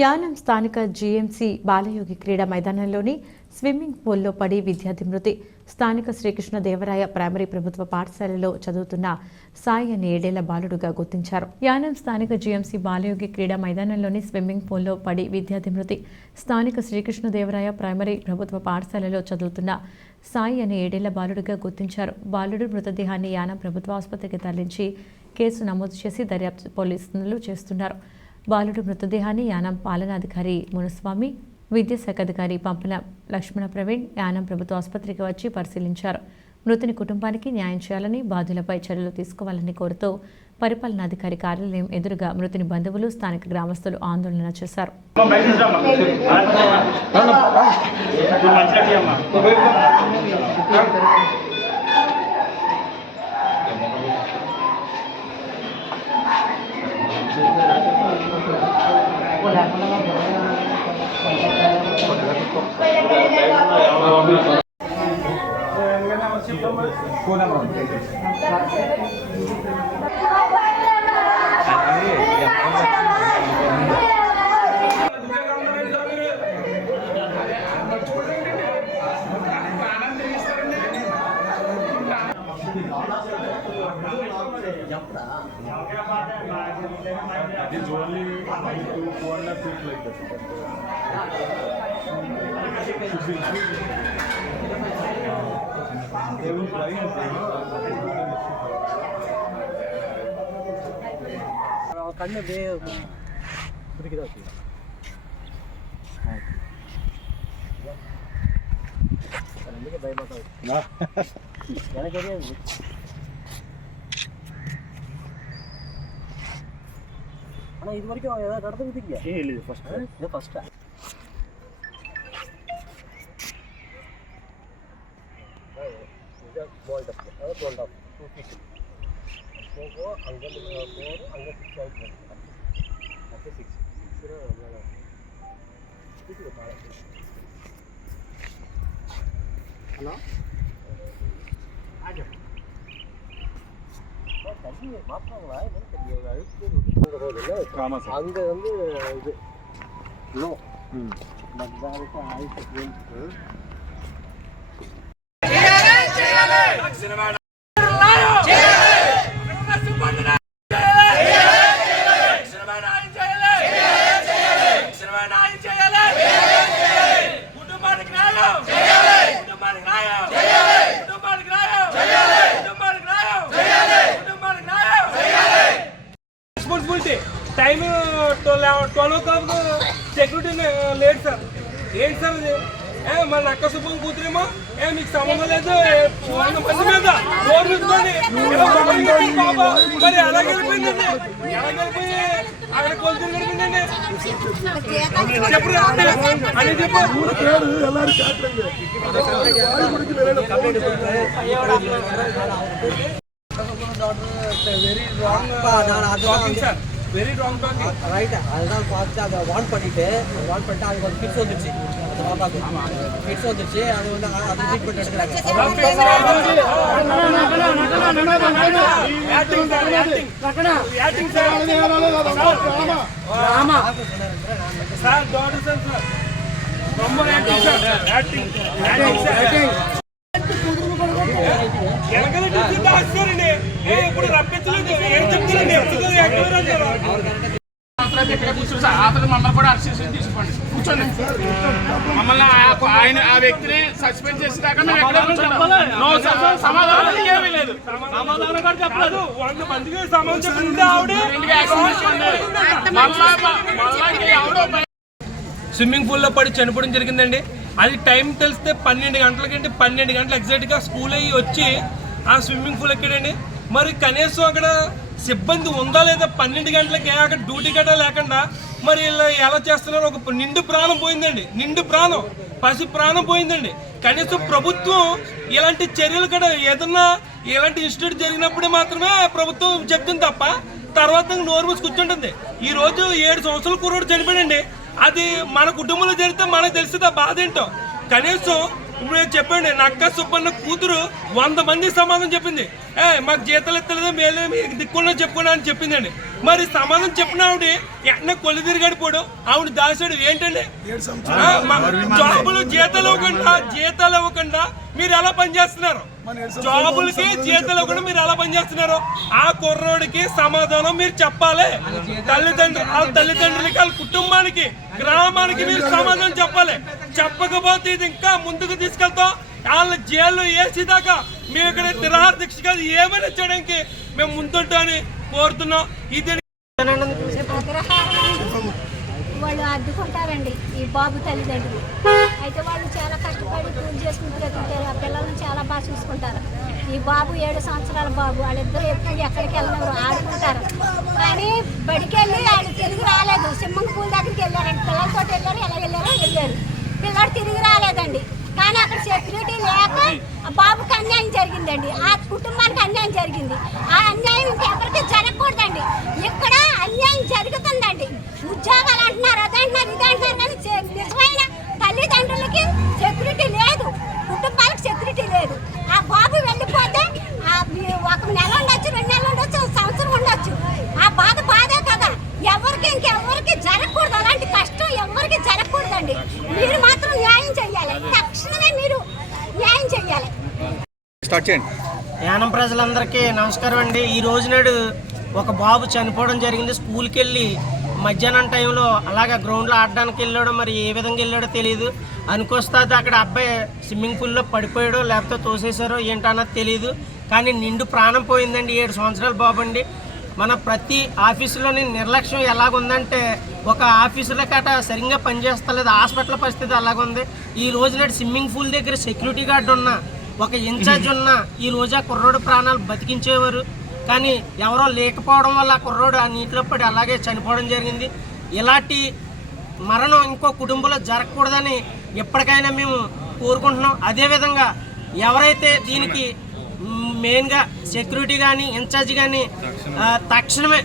యానం స్థానిక జీఎంసీ బాలయోగి క్రీడా మైదానంలోని స్విమ్మింగ్ పూల్లో పడి విద్యార్థి మృతి. స్థానిక శ్రీకృష్ణ దేవరాయ ప్రైమరీ ప్రభుత్వ పాఠశాలలో చదువుతున్న సాయి అనే ఏడేళ్ళ బాలుడుగా గుర్తించారు. యానం స్థానిక జీఎంసీ బాలయోగి క్రీడా మైదానంలోని స్విమ్మింగ్ పూల్లో పడి విద్యార్థి మృతి. స్థానిక శ్రీకృష్ణ దేవరాయ ప్రైమరీ ప్రభుత్వ పాఠశాలలో చదువుతున్న సాయి అనే ఏడేళ్ళ బాలుడుగా గుర్తించారు. బాలుడు మృతదేహాన్ని యానం ప్రభుత్వ ఆసుపత్రికి తరలించి కేసు నమోదు చేసి దర్యాప్తు పోలీసులు చేస్తున్నారు. బాలుడు మృతదేహాన్ని యానం పాలనాధికారి మునుస్వామి విద్యాశాఖ అధికారి పంపన లక్ష్మణ ప్రవీణ్ యానం ప్రభుత్వ ఆసుపత్రికి వచ్చి పరిశీలించారు. మృతుని కుటుంబానికి న్యాయం చేయాలని బాధ్యులపై చర్యలు తీసుకోవాలని కోరుతూ పరిపాలనాధికారి కార్యాలయం ఎదురుగా మృతుని బంధువులు స్థానిక గ్రామస్తులు ఆందోళన చేశారు. ఫోన్ నెంబర్ and கண்ணு அப்படியே பிடிக்குதா అందుకే భయపడతావు எனக்கு தெரியாது ஆனால் இது வரைக்கும் ஏதாவது நடந்துக்கிட்டீங்க ஏ இல்லை இது ஃபஸ்ட் இது ஃபஸ்ட்டா ஹலோ? தண்ணி மாற்றாங்களா என்னன்னு தெரியல. அழுக்கு போகுது ஆமாம் சார். அங்கே வந்து இது. லோ மத்தாருக்கு ஆயிரத்தி ట్వెల్వ్ క్లాక్ సెక్యూరిటీ లేదు సార్ ఏంటి సార్ ఏ మన నక్క సుబ్బం కూతురేమో ఏ మీకు సంబంధం లేదు వంద మంది మీద రోడ్డు పెట్టుకొని మరి ఎలా గెలిపిందండి ఎలా గెలిపి అక్కడ కొలుతులు గెలిపిందండి చెప్పు అని చెప్పు very wrong sir very wrong talking right அதுதான் பார்த்து அதை வார்ன் பண்ணிட்டு வான் பண்ணிட்டு அங்கே ஒரு கிட்ஸ் வந்துச்சு அந்த பாப்பாக்கு கிட்ஸ் வந்துச்சு அது வந்து அது ட்ரீட்மெண்ட் எடுக்கிறாங்க ஆமா சார் ரொம்ப ஆக்டிங் சார். ஆக்டிங் ఆయన ఆ వ్యక్తిని సస్పెండ్ చేసిన దాకా మేము ఎక్కడ కూర్చోండి. నో సార్, సమాధానం ఏమీ లేదు సమాధానం కూడా చెప్పలేదు. వంద మందికి సమాధానం చెప్పింది ఆవిడ. ఇంటికి యాక్షన్ తీసుకోండి మళ్ళా మళ్ళా ఇంక ఎవడో బయ- స్విమ్మింగ్ పూల్లో పడి చనిపోవడం జరిగిందండి. అది టైం తెలిస్తే పన్నెండు గంటలకంటే? పన్నెండు గంటలు ఎగ్జాక్ట్గా స్కూల్ అయ్యి వచ్చి ఆ స్విమ్మింగ్ పూల్ ఎక్కాడండి. మరి కనీసం అక్కడ సిబ్బంది ఉందా లేదా పన్నెండు గంటలకి అక్కడ డ్యూటీ గట్రా లేకుండా మరి ఎలా చేస్తున్నారు? ఒక నిండు ప్రాణం పోయిందండి. నిండు ప్రాణం. పసి ప్రాణం పోయిందండి. కనీసం ప్రభుత్వం ఇలాంటి చర్యలు కూడా ఏదన్నా ఇలాంటి ఇన్స్టిట్యూట్ జరిగినప్పుడే మాత్రమే ప్రభుత్వం చెప్తుంది తప్ప తర్వాత నోరు మూసి కూర్చుంటుంది. ఈ రోజు ఏడు సంవత్సరాల కుర్రోడు చనిపోయాడండి. అది మన కుటుంబంలో జరిగితే మనకు తెలిసింది ఆ బాధ ఏంటో కనీసం ఇప్పుడు చెప్పండి నక్క సుబ్బన్న కూతురు వంద మంది సమాధానం చెప్పింది. ఏ మాకు జీతాలు ఎత్తలేదు మేలే దిక్కున్నా చెప్పుకున్నా అని చెప్పిందండి. మరి సమాధానం చెప్పిన ఆవిడ ఎన్న కొలు తిరిగడిపోవడం ఆవిడ దాసాడు ఏంటండి? జాబులు జీతాలు ఇవ్వకుండా జీతాలు ఇవ్వకుండా మీరు ఎలా పనిచేస్తున్నారు? జాబులకి జీతాలు ఇవ్వకుండా మీరు ఎలా పనిచేస్తున్నారు? ఆ కుర్రోడికి సమాధానం మీరు చెప్పాలి. తల్లిదండ్రులు వాళ్ళ తల్లిదండ్రులకి వాళ్ళ కుటుంబానికి గ్రామానికి మీరు సమాధానం చెప్పాలి. చెప్పకపోతే ఇది ఇంకా ముందుకు తీసుకెళ్తాం. వాళ్ళ జైల్లో వేసేదాకా మేము ఇక్కడ నిరాహార దీక్ష కాదు ఏమైనా చేయడానికి మేము ముందుంటామని కోరుతున్నాం. ఇది వాళ్ళు అడ్డుకుంటారండి ఈ బాబు తల్లిదండ్రులు. అయితే వాళ్ళు చాలా కష్టపడి పూజ చేసుకుని ఆ పిల్లల్ని చాలా బాగా చూసుకుంటారు. ఈ బాబు ఏడు సంవత్సరాల బాబు. వాళ్ళిద్దరు ఎప్పుడు ఎక్కడికి వెళ్ళినారు ఆడుకుంటారు. కానీ బడికి వెళ్ళి ఆయన తిరిగి రాలేదు. సింహం పూల్ దగ్గరికి వెళ్ళారండి పిల్లలతో వెళ్ళారు ఎలా వెళ్ళారో వెళ్ళారు. పిల్లడు తిరిగి రాలేదండి. కానీ అక్కడ సెక్యూరిటీ లేక ఆ బాబుకి అన్యాయం జరిగిందండి. ఆ కుటుంబానికి అన్యాయం జరిగింది ఆ అన్యాయం ఇంకెవరికి జరగకూడదండి ఇక్కడ అన్యాయం జరుగుతుందండి ఉద్యోగాలు అంటున్నారు అది అంటున్నారు ఇది అంటున్నారు కానీ చే- నిజమైన తల్లిదండ్రులకి సెక్యూరిటీ లేదు కుటుంబాలకు సెక్యూరిటీ లేదు ఆ బాబు వెళ్ళిపోతే ఆ మీ- ఒక నెల ఉండొచ్చు రెండు నెలలు ఉండొచ్చు ఒక సంవత్సరం ఉండొచ్చు ఆ బాధ బాధే కదా ఎవరికి ఇంకెవరికి జరగకూడదు అలాంటి కష్టం ఎవరికి జరగకూడదండి మీరు మాత్రం న్యాయం చెయ్యాలి తక్షణమే మీరు న్యాయం చెయ్యాలి యానం ప్రజలందరికీ నమస్కారం అండి. ఈ రోజు నాడు ఒక బాబు చనిపోవడం జరిగింది. స్కూల్కి వెళ్ళి మధ్యాహ్నం టైంలో అలాగే గ్రౌండ్లో ఆడడానికి వెళ్ళాడో మరి ఏ విధంగా వెళ్ళాడో తెలియదు అనుకొస్తాది అక్కడ అబ్బాయి స్విమ్మింగ్ పూల్లో పడిపోయాడో లేకపోతే తోసేశారో ఏంటన్నది తెలియదు కానీ నిండు ప్రాణం పోయిందండి ఏడు సంవత్సరాల బాబు అండి. మన ప్రతి ఆఫీసులోని నిర్లక్ష్యం ఎలాగుందంటే ఒక ఆఫీసుల కట సరిగ్గా పనిచేస్తలేదు. హాస్పిటల్ పరిస్థితి అలాగుంది. ఈ రోజు నాడు స్విమ్మింగ్ పూల్ దగ్గర సెక్యూరిటీ గార్డ్ ఉన్నా ఒక ఇన్ఛార్జ్ ఉన్న ఈ రోజు ఆ కుర్రోడు ప్రాణాలు బతికించేవారు. కానీ ఎవరో లేకపోవడం వల్ల ఆ కుర్రోడు ఆ నీటిలో పడి అలాగే చనిపోవడం జరిగింది. ఇలాంటి మరణం ఇంకో కుటుంబంలో జరగకూడదని ఎప్పటికైనా మేము కోరుకుంటున్నాం. అదేవిధంగా ఎవరైతే దీనికి మెయిన్గా సెక్యూరిటీ కానీ ఇన్ఛార్జ్ కానీ తక్షణమే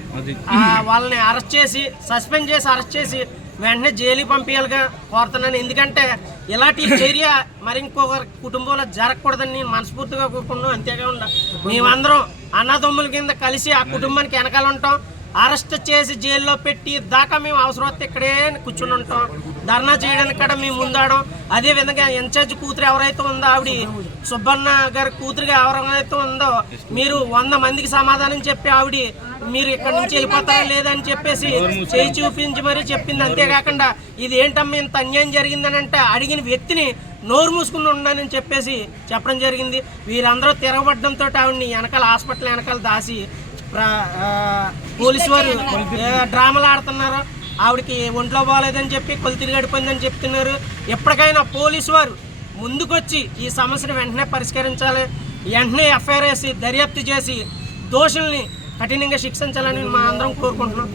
వాళ్ళని అరెస్ట్ చేసి సస్పెండ్ చేసి అరెస్ట్ చేసి వెంటనే జైలుకి పంపించాలిగా కోరుతున్నాను. ఎందుకంటే ఇలాంటి చర్య మరి ఇంకొకరి కుటుంబంలో జరగకూడదని నేను మనస్ఫూర్తిగా కోరుకుంటున్నాం. అంతేకాకుండా మేమందరం అన్నదమ్ముల కింద కలిసి ఆ కుటుంబానికి వెనకాల ఉంటాం. అరెస్ట్ చేసి జైల్లో పెట్టి దాకా మేము అవసరం వస్తే ఇక్కడే కూర్చుని ఉంటాం. ధర్నా చేయడానికి కూడా మేము ముందాడం. అదే విధంగా ఇన్ఛార్జ్ కూతురు ఎవరైతే ఉందో ఆవిడ సుబ్బన్న గారి కూతురుగా ఎవరైతే ఉందో మీరు వంద మందికి సమాధానం చెప్పి ఆవిడ మీరు ఇక్కడ నుంచి వెళ్ళిపోతారా లేదని చెప్పేసి చేయి చూపించి మరీ చెప్పింది. అంతేకాకుండా ఇది ఏంటమ్మా ఇంత అన్యాయం జరిగిందని అంటే అడిగిన వ్యక్తిని నోరు మూసుకుని ఉండని చెప్పేసి చెప్పడం జరిగింది. వీరందరూ తిరగబడడంతో ఆవిడని వెనకాల హాస్పిటల్ వెనకాల దాసి పోలీసు వారు డ్రామాలు ఆడుతున్నారు. ఆవిడకి ఒంట్లో బాగాలేదని చెప్పి కొలితిరి గడిపోయిందని చెప్తున్నారు. ఎప్పటికైనా పోలీసు వారు ముందుకొచ్చి ఈ సమస్యను వెంటనే పరిష్కరించాలి. వెంటనే ఎఫ్ఐఆర్ వేసి దర్యాప్తు చేసి దోషుల్ని కఠినంగా శిక్షించాలని మా అందరం కోరుకుంటున్నాం.